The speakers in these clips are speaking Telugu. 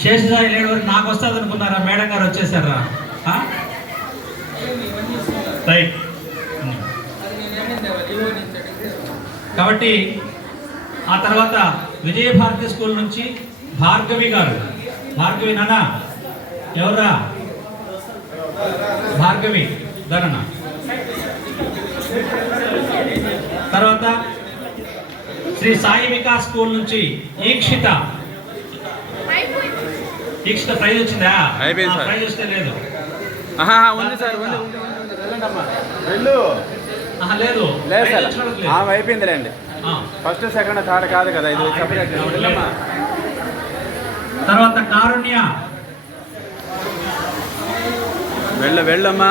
శేషసాయి లేడు నాకు వస్తుంది అనుకున్నారా? మేడం గారు వచ్చేసారా? రైట్. కాబట్టి ఆ తర్వాత విజయభారతి స్కూల్ నుంచి భార్గవి గారు. భార్గవి నాన్న ఎవరా? భార్గవి ధరణ. తర్వాత శ్రీ సాయి వికాస్ స్కూల్ నుంచి ఈక్షిత. ఈక్షిత ప్రైజ్ వచ్చిందా? ప్రైజ్ వస్తే లేదు. లేదు అయిపోయిందిలేండి. ఫస్ట్ సెకండ్ థర్డ్ కాదు కదా, ఇది సపరేట్. తర్వాత కారుణ్య. వెళ్ళమ్మా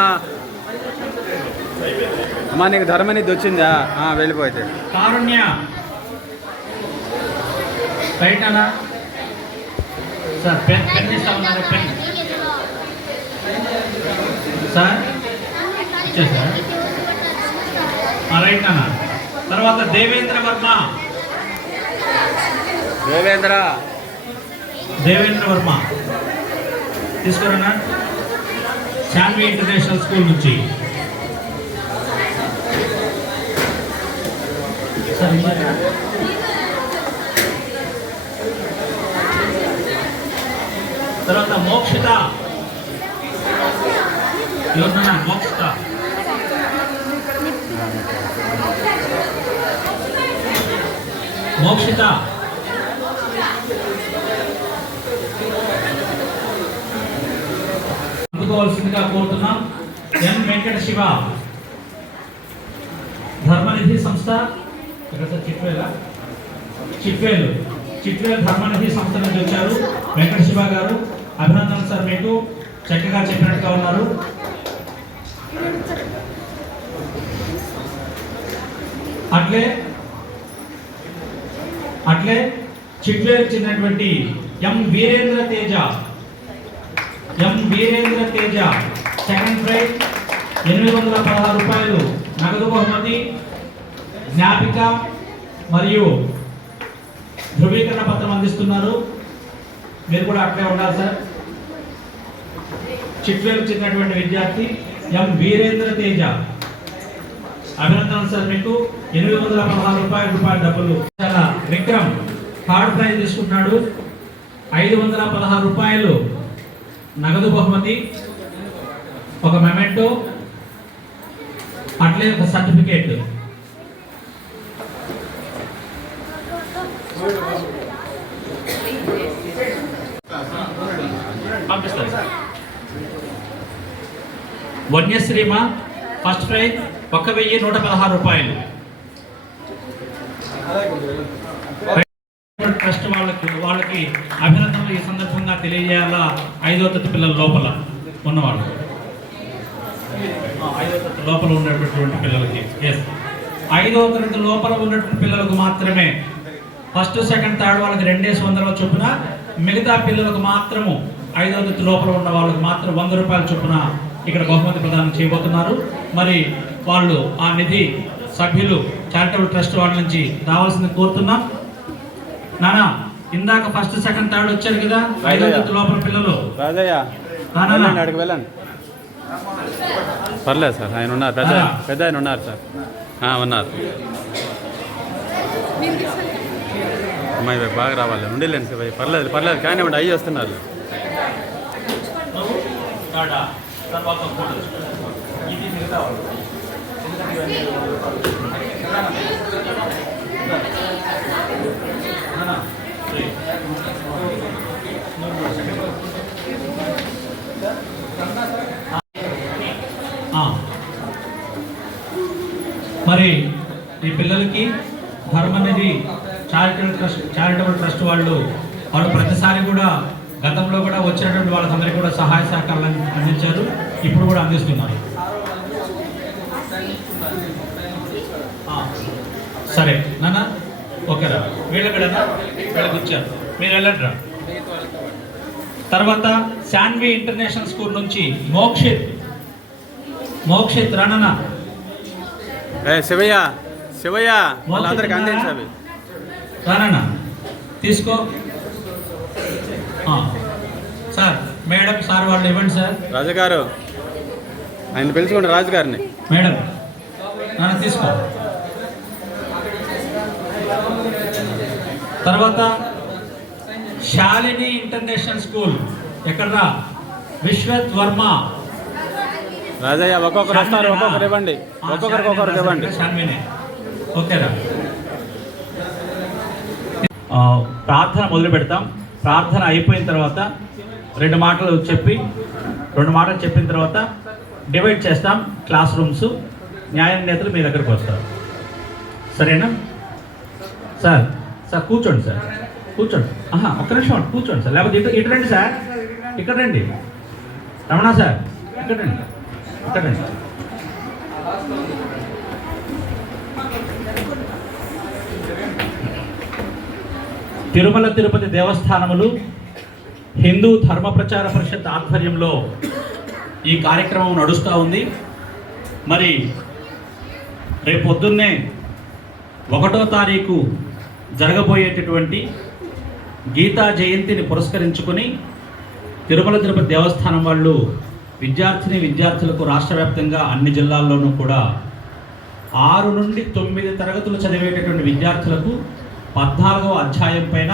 అమ్మా, నీకు ధర్మనిధి వచ్చిందా? వెళ్ళిపోతే కారుణ్య బయటనా సార్? పెన్ ఇస్తా ఉన్నారు. Pen sir ఇచ్చేసార్. రైట్ అన్న. తర్వాత దేవేంద్ర వర్మ. దేవేంద్ర వర్మ తీసుకురన్నా. శాన్వి ఇంటర్నేషనల్ స్కూల్ నుంచి. తర్వాత మోక్షిత. ఎవరన్నా? మోక్షిత. మోక్షిత అందుకోవాల్సిందిగా కోరుతున్నాం. ఎం వెంకట శివ ధర్మనిధి సంస్థ. చిట్వేలు ధర్మనిధి సంస్థ నుంచి వచ్చారు వెంకట శివ గారు. అభినందనలు సార్, మీకు చక్కగా చెప్పినట్టుగా ఉన్నారు. అట్లే చిట్వేలు చెందినటువంటి ఎం వీరేంద్ర తేజ సెకండ్ ప్రైజ్ 816 రూపాయలు నగదు బహుమతి, జ్ఞాపిక మరియు ధృవీకరణ పత్రం అందిస్తున్నారు. మీరు కూడా అట్లే ఉండాలి సార్. చిట్వేలు చెందినటువంటి విద్యార్థి ఎం వీరేంద్ర తేజ. అభినందనలు సార్, మీకు 816 రూపాయలు డబ్బులు. చాలా విక్రమ్ థర్డ్ ప్రైజ్ తీసుకుంటున్నాడు. 516 రూపాయలు నగదు బహుమతి, ఒక మెమెంటో, అట్లే ఒక సర్టిఫికేట్. పంపిస్తారు. వన్యశ్రీమ ఫస్ట్ ప్రైజ్ 1116 రూపాయలు. ట్రస్ట్ వాళ్ళకి అభినందనలు ఈ సందర్భంగా తెలియజేయాలా. 5వ తరగతి పిల్లల లోపల ఉన్నవాళ్ళు, 5వ తరగతి లోపల ఉన్నటువంటి పిల్లలకి, 5వ తరగతి లోపల ఉన్నటువంటి పిల్లలకు మాత్రమే. ఫస్ట్ సెకండ్ థర్డ్ వాళ్ళకి 200 చొప్పున, మిగతా పిల్లలకు మాత్రము 5వ తరగతి లోపల ఉన్న వాళ్ళకి మాత్రం 100 రూపాయల చొప్పున ఇక్కడ బహుమతి ప్రదానం చేయబోతున్నారు. మరి వాళ్ళు ఆ నిధి సభ్యులు చారిటబుల్ ట్రస్ట్ వాళ్ళ నుంచి రావాల్సింది కోరుతున్నాం. నానా ఇందాక ఫస్ట్ సెకండ్ థర్డ్ వచ్చారు కదా 5వ తరగతి లోపల పిల్లలు. అడిగి వెళ్ళండి. పర్లేదు సార్, ఆయన ఉన్నారు, పెద్ద ఆయన ఉన్నారు సార్. ఉన్నారు. అమ్మాయి బాగా రావాలి, ఉండలేండి సార్. పర్లేదు కానీ అయ్యి వస్తున్నారు. మరి ఈ పిల్లలకి ధర్మనిధి చారిటబుల్ ట్రస్ట్ వాళ్ళు ప్రతిసారి కూడా గతంలో కూడా వచ్చినటువంటి వాళ్ళందరికీ కూడా సహాయ సహకారాలు అందించారు. ఇప్పుడు కూడా అందిస్తున్నారు. సరే నాన్న, ఓకేరా. వీళ్ళకి వచ్చారు, మీరు వెళ్ళండి రా. తర్వాత శాన్వి ఇంటర్నేషనల్ స్కూల్ నుంచి మోక్షిత్ రానన్న. శివయ్య వాళ్ళందరికీ అందించాలి. రానన్న తీసుకో. సార్ మేడం సార్ వాళ్ళు ఇవ్వండి సార్. రాజుగారు ఆయన పిలుచుకోండి రాజుగారిని. మేడం నన్ను తీసుకో. తర్వాత శాలిని ఇంటర్నేషనల్ స్కూల్ ఎక్కడరా? విశ్వత్ వర్మ. రాజయ్య ఒక్కొక్కరు వస్తారు, ఒక్కొక్కరు ఇవ్వండి, ఒక్కొక్కరికి ఇవ్వండి. శాన్వినే ఓకేరా. ప్రార్థన మొదలు పెడతాం. ప్రార్థన అయిపోయిన తర్వాత రెండు మాటలు చెప్పిన తర్వాత డివైడ్ చేస్తాం క్లాస్ రూమ్స్. న్యాయ నేతలు మీ దగ్గరకు వస్తారు, సరేనా? సార్ కూర్చోండి సార్, కూర్చోండి. ఒక్క నిమిషం కూర్చోండి సార్, లేకపోతే ఇటు రండి సార్, ఇక్కడ రండి. రమణ సార్ ఇక్కడ రండి. తిరుమల తిరుపతి దేవస్థానములు హిందూ ధర్మ ప్రచార పరిషత్ ఆధ్వర్యంలో ఈ కార్యక్రమం నడుస్తూ ఉంది. మరి రేపు పొద్దున్నే 1వ తారీఖు జరగబోయేటటువంటి గీతా జయంతిని పురస్కరించుకొని తిరుమల తిరుపతి దేవస్థానం వాళ్ళు విద్యార్థులకు రాష్ట్ర వ్యాప్తంగా అన్ని జిల్లాల్లోనూ కూడా 6 నుండి 9 తరగతులు చదివేటటువంటి విద్యార్థులకు 14వ అధ్యాయం పైన,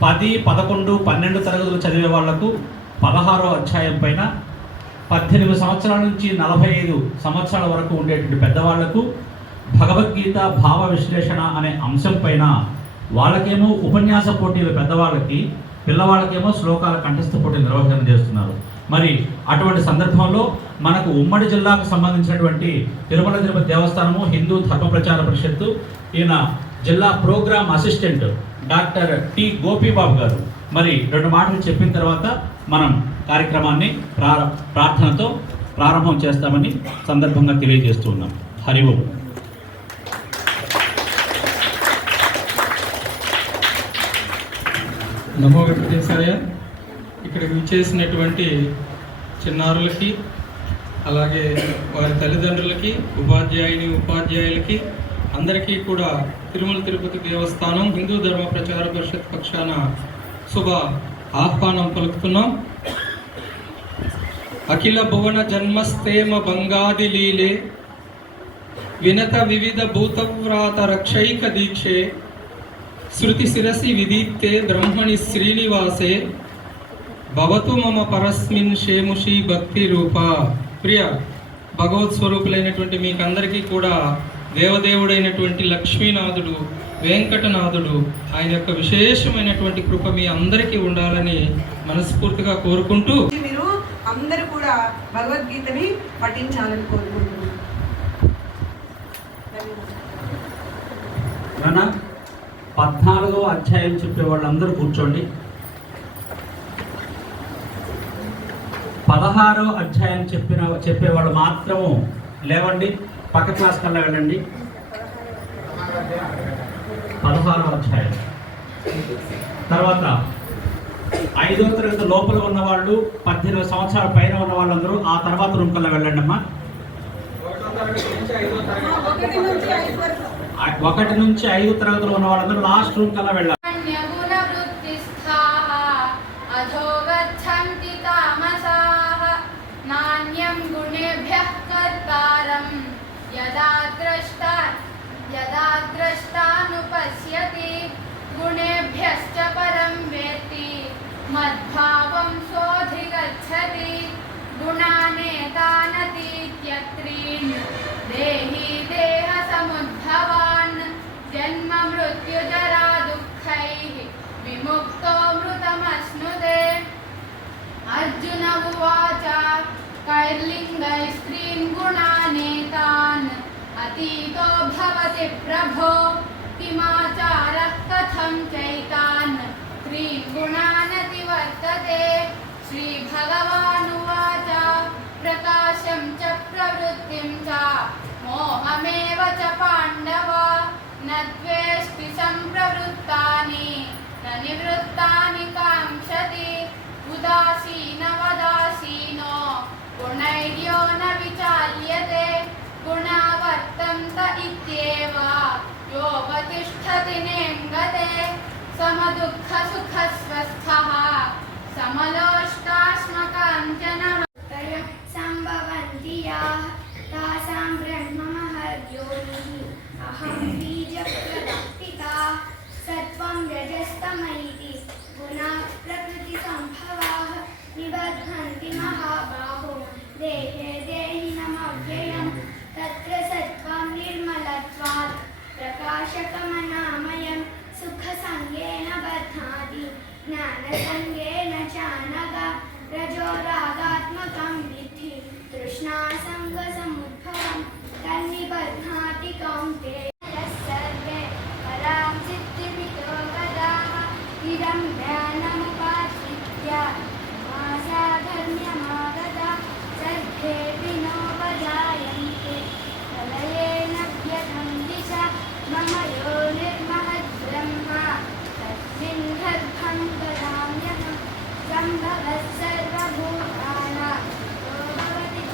10, 11, 12 తరగతులు చదివే వాళ్లకు 16వ అధ్యాయం పైన, 18 సంవత్సరాల నుంచి 45 సంవత్సరాల వరకు ఉండేటువంటి పెద్దవాళ్లకు భగవద్గీత భావ విశ్లేషణ అనే అంశం పైన వాళ్ళకేమో ఉపన్యాస పోటీలు పెద్దవాళ్ళకి, పిల్లవాళ్ళకేమో శ్లోకాల కంఠస్థ పోటీలు నిర్వహణ చేస్తున్నారు. మరి అటువంటి సందర్భంలో మనకు ఉమ్మడి జిల్లాకు సంబంధించినటువంటి తిరుమల తిరుపతి దేవస్థానము హిందూ ధర్మ ప్రచార పరిషత్తు, ఈయన జిల్లా programme assistant doctor T Gopibabu గారు మరి 2 మాటలు చెప్పిన తర్వాత మనం కార్యక్రమాన్ని ప్రార్థనతో ప్రారంభం చేస్తామని సందర్భంగా తెలియజేస్తూ ఉన్నాం. హరి ఓం. నమో వెంకటేశాయ. ఇక్కడికి విచ్చేసినటువంటి చిన్నారులకి, అలాగే వారి తల్లిదండ్రులకి, ఉపాధ్యాయులకి అందరికీ కూడా తిరుమల తిరుపతి దేవస్థానం హిందూ ధర్మ ప్రచార పరిషత్ పక్షాన శుభ ఆహ్వానం పలుకుతున్నాం. అఖిల భువన జన్మస్థేమ బంగాది లీలే వినత వివిధ భూతవ్రాత రక్షైక దీక్షే శృతి శిరసి విదీప్తే బ్రహ్మణి శ్రీనివాసే భవతు మమ పరస్మిన్ షేముషి భక్తి రూప. ప్రియ భగవత్ స్వరూపులైనటువంటి మీకందరికీ కూడా దేవదేవుడైనటువంటి లక్ష్మీనాథుడు, వెంకటనాథుడు ఆయన యొక్క విశేషమైనటువంటి కృప మీ అందరికీ ఉండాలని మనస్ఫూర్తిగా కోరుకుంటూ మీరు అందరూ కూడా భగవద్గీతని పఠించాలని కోరుకుంటున్నాను. 14వ అధ్యాయం చెప్పే వాళ్ళందరూ కూర్చోండి. 16వ అధ్యాయం చెప్పేవాళ్ళు మాత్రము లేవండి, పక్క క్లాస్ కల్లా వెళ్ళండి. 16వ అధ్యాయం తర్వాత 5వ తరగతి లోపల ఉన్నవాళ్ళు, 18 సంవత్సరాల పైన ఉన్న వాళ్ళందరూ ఆ తర్వాత రూమ్ కల్లా వెళ్ళండి అమ్మా. 1 నుంచి 5 తరగతులు ఉన్న వాళ్ళందరూ లాస్ట్ రూమ్ కల్లా వెళ్ళాలి. నాణ్యం గుణేభ్యః కర్తారం యదా ద్రష్టానుపశ్యతి గుణేభ్యశ్చ పరం వేత్తి మద్భావం సోధిగచ్చతి గుణానేతానతీత్యత్రీన్ దేహి దేహ సముద్భవాన్ జన్మ మృత్యుజరా దుఃఖైః విముక్తో మృతమశ్నుతే. అర్జున ఉవాచ కైర్లింగైస్త్రీన్ గుణానేతాన్ అతీతో భవతి ప్రభో కిమాచారః కథం చైతాన్ త్రీన్ గుణానతివర్తతే. శ్రీభగవానువాచ ప్రకాశం చ ప్రవృత్తిం చ మోహమేవ చ పాండవ న ద్వేష్టి సంప్రవృత్తాని న నివృత్తాని కాంక్షతి ఉదాసీనవదాసీనో గుణైర్యో న విచాల్యతే గుణావర్తంత ఇత్యేవ యోపతిష్ఠతి నేంగతే. समदुःखसुखस्वस्थः समलोष्टाश्मकाञ्चनः सम्भवन्ति याः तासां ब्रह्ममहद्योनिः अहं बीजप्रदपिता सत्त्वं रजस्तमैति गुणाः प्रकृतिसम्भवाः निबध्नन्ति महाबाहो देहे देहिनमव्ययं तत्र सत्त्वं निर्मलत्वात् प्रकाशकमनामयं सुखसङ्गेन बध्नाति ज्ञानसङ्गेन च नग रजोरागात्मकं विद्धि तृष्णासङ्गसमुद्भवं तन्निबध्नाति कौन्तेय सर्वे परां सिद्धिमितो गदाः इदं ज्ञानमुपाश्रित्य मासाधर्म्यमागता सर्वेऽपि नोपजायन्ते प्रलयेन व्यथन्ति च मम योनिर्महद्ब्रह्मा तस्मिन् गर्भं ददाम्यहम् सम्भवः सर्वभूतानां यो भवति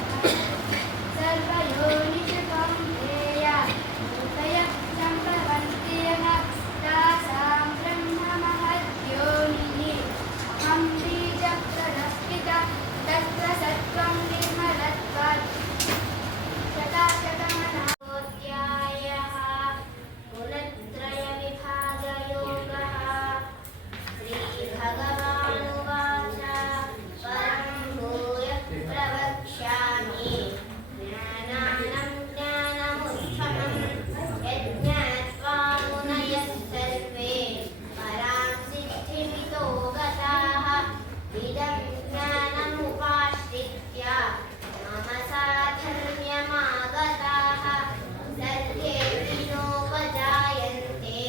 सर्वयोनिषु कौन्तेय भूतयः सम्भवन्ति यः तासां ब्रह्ममहद्योनिः अहं बीजप्रदः तत्र सत्त्वं निर्मलत्वात् प्रकाशकमनाध्यायः गुणत्रयविभागयोगः श्रीभगवानुवाच परं भूयः प्रवक्ष्यामि ज्ञानानं ज्ञानमुत्तमं यज्ञात्वा मुनयः सर्वे परां सिद्धिमितो गताः इदं ज्ञानमुपाश्रित्य मम साधर्म्यमागताः सर्वेऽपि नोपजायन्ते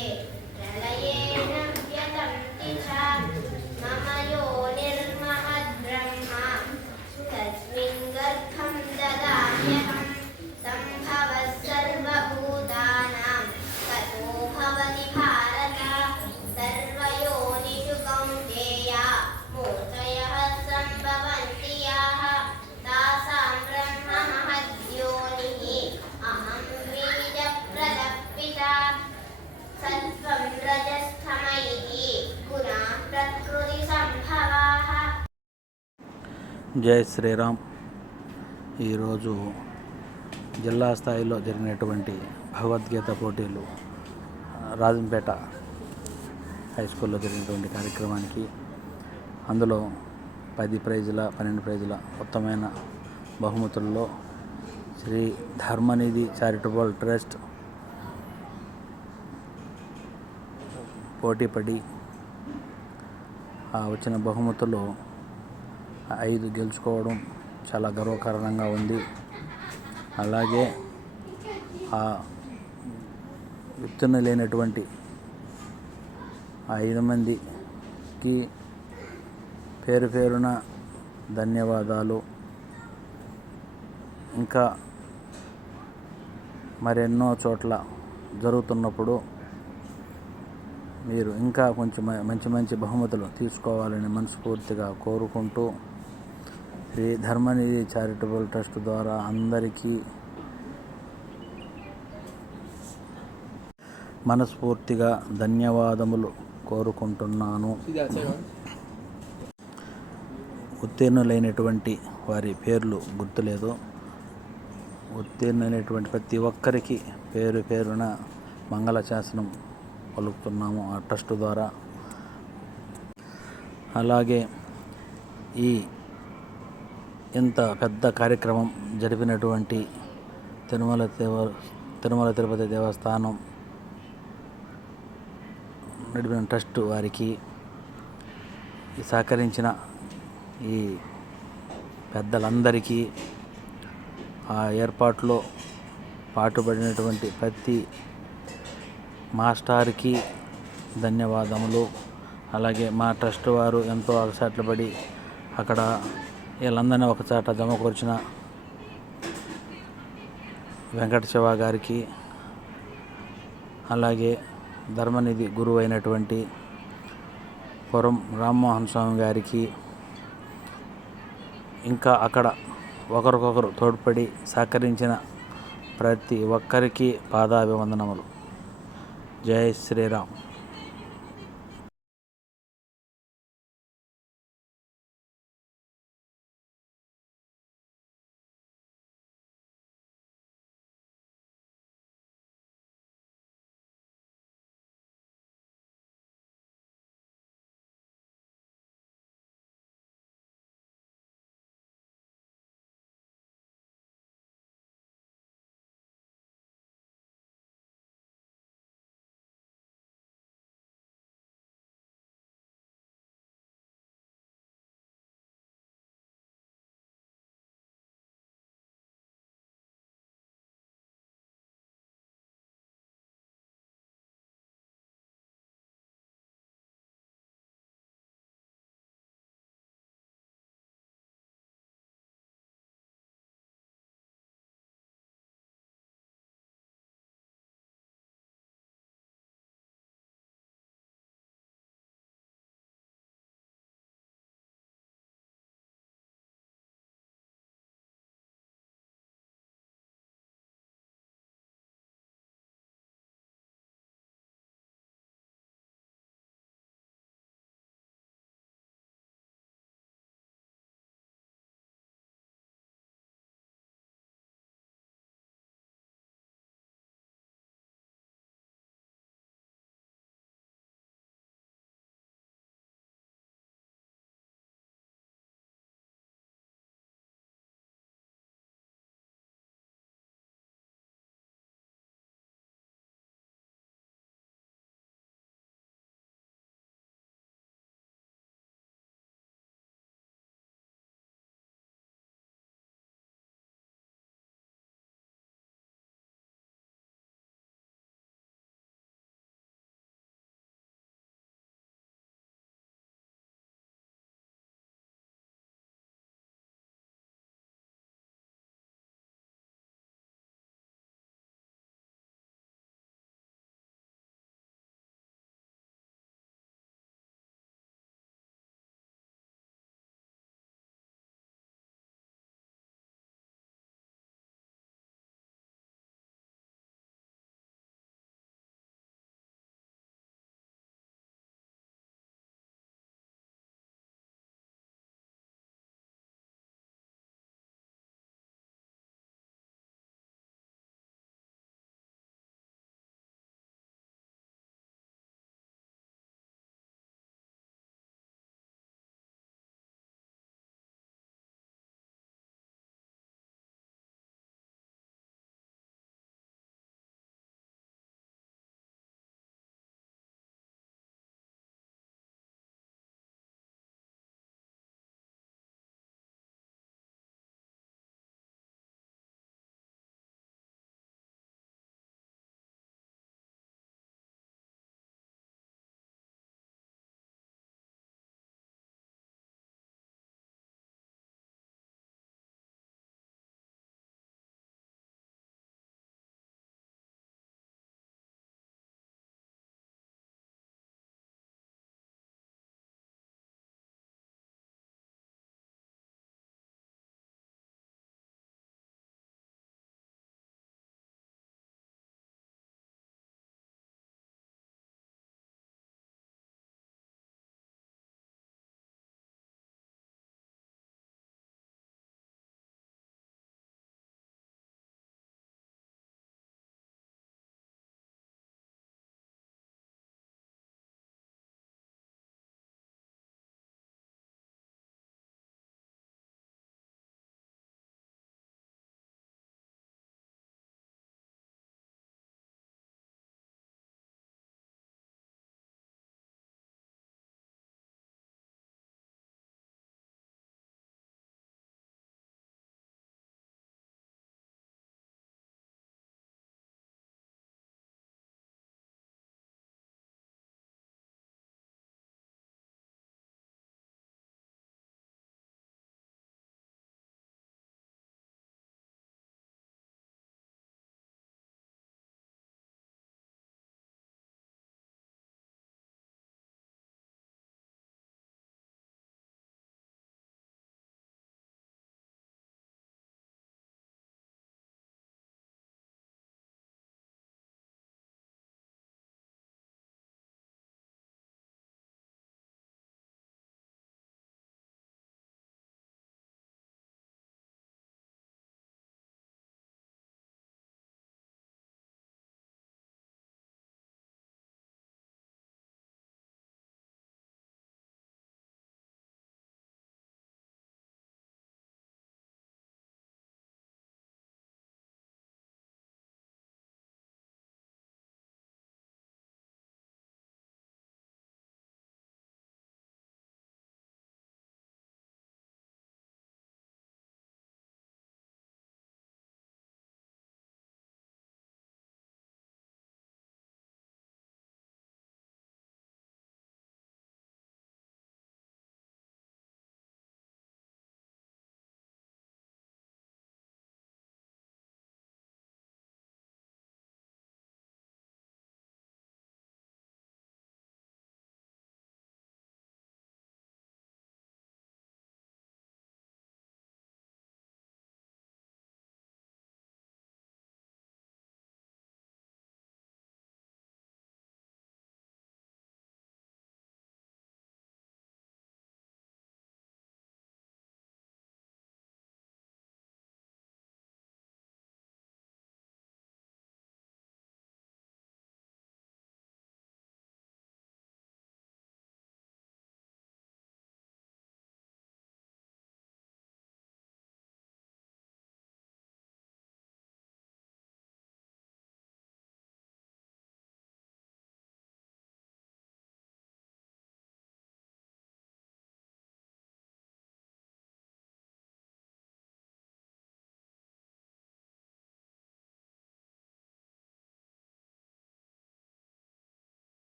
प्रलयेन व्यथन्ति च मम योनिर्महद्ब्रह्मा तस्मिन् गर्भं ददाम्यहं सम्भवः सर्वभूतानां ततो भवति भारत सर्वयोनिषु कौन्तेय मूर्तयः सम्भवन्ति याः तासां ब्रह्ममहद्योनिः अहं बीजप्रदः सत्त्वं रजस्तमैः गुणाः प्रकृतिसम्भवाः జై శ్రీరామ్. ఈరోజు జిల్లా స్థాయిలో జరిగినటువంటి భగవద్గీత పోటీలు రాజంపేట హై స్కూల్లో జరిగినటువంటి కార్యక్రమానికి అందులో 10 ప్రైజుల 12 ప్రైజుల ఉత్తమైన బహుమతుల్లో శ్రీ ధర్మనిధి చారిటబుల్ ట్రస్ట్ పోటీపడి వచ్చిన బహుమతులు 5 గెలుచుకోవడం చాలా గర్వకారణంగా ఉంది. అలాగే ఆ ఉత్తీర్ణులైనటువంటి 5 మందికి పేరు పేరున ధన్యవాదాలు. ఇంకా మరెన్నో చోట్ల జరుగుతున్నప్పుడు మీరు ఇంకా కొంచెం మంచి బహుమతులు తీసుకోవాలని మనస్ఫూర్తిగా కోరుకుంటూ శ్రీ ధర్మనిధి చారిటబుల్ ట్రస్ట్ ద్వారా అందరికీ మనస్ఫూర్తిగా ధన్యవాదములు కోరుకుంటున్నాను. ఉత్తీర్ణులైనటువంటి వారి పేర్లు గుర్తులేదు. ఉత్తీర్ణులైనటువంటి ప్రతి ఒక్కరికి పేరు పేరున మంగళశాసనం పలుకుతున్నాము ఆ ట్రస్ట్ ద్వారా. అలాగే ఈ ఇంత పెద్ద కార్యక్రమం జరిపినటువంటి తిరుమల తిరుపతి దేవస్థానం నడిపిన ట్రస్ట్ వారికి సహకరించిన ఈ పెద్దలందరికీ ఆ ఏర్పాట్లో పాటుపడినటువంటి ప్రతి మాస్టర్కి ధన్యవాదములు. అలాగే మా ట్రస్ట్ వారు ఎంతో అగసాట్లపడి అక్కడ వీళ్ళందరినీ ఒకచాట జమకూర్చిన వెంకట శివ గారికి, అలాగే ధర్మనిధి గురువు అయినటువంటి పురం రామ్మోహన్ స్వామి గారికి, ఇంకా అక్కడ ఒకరికొకరు తోడ్పడి సహకరించిన ప్రతి ఒక్కరికి పాదాభివందనములు. జై శ్రీరామ్.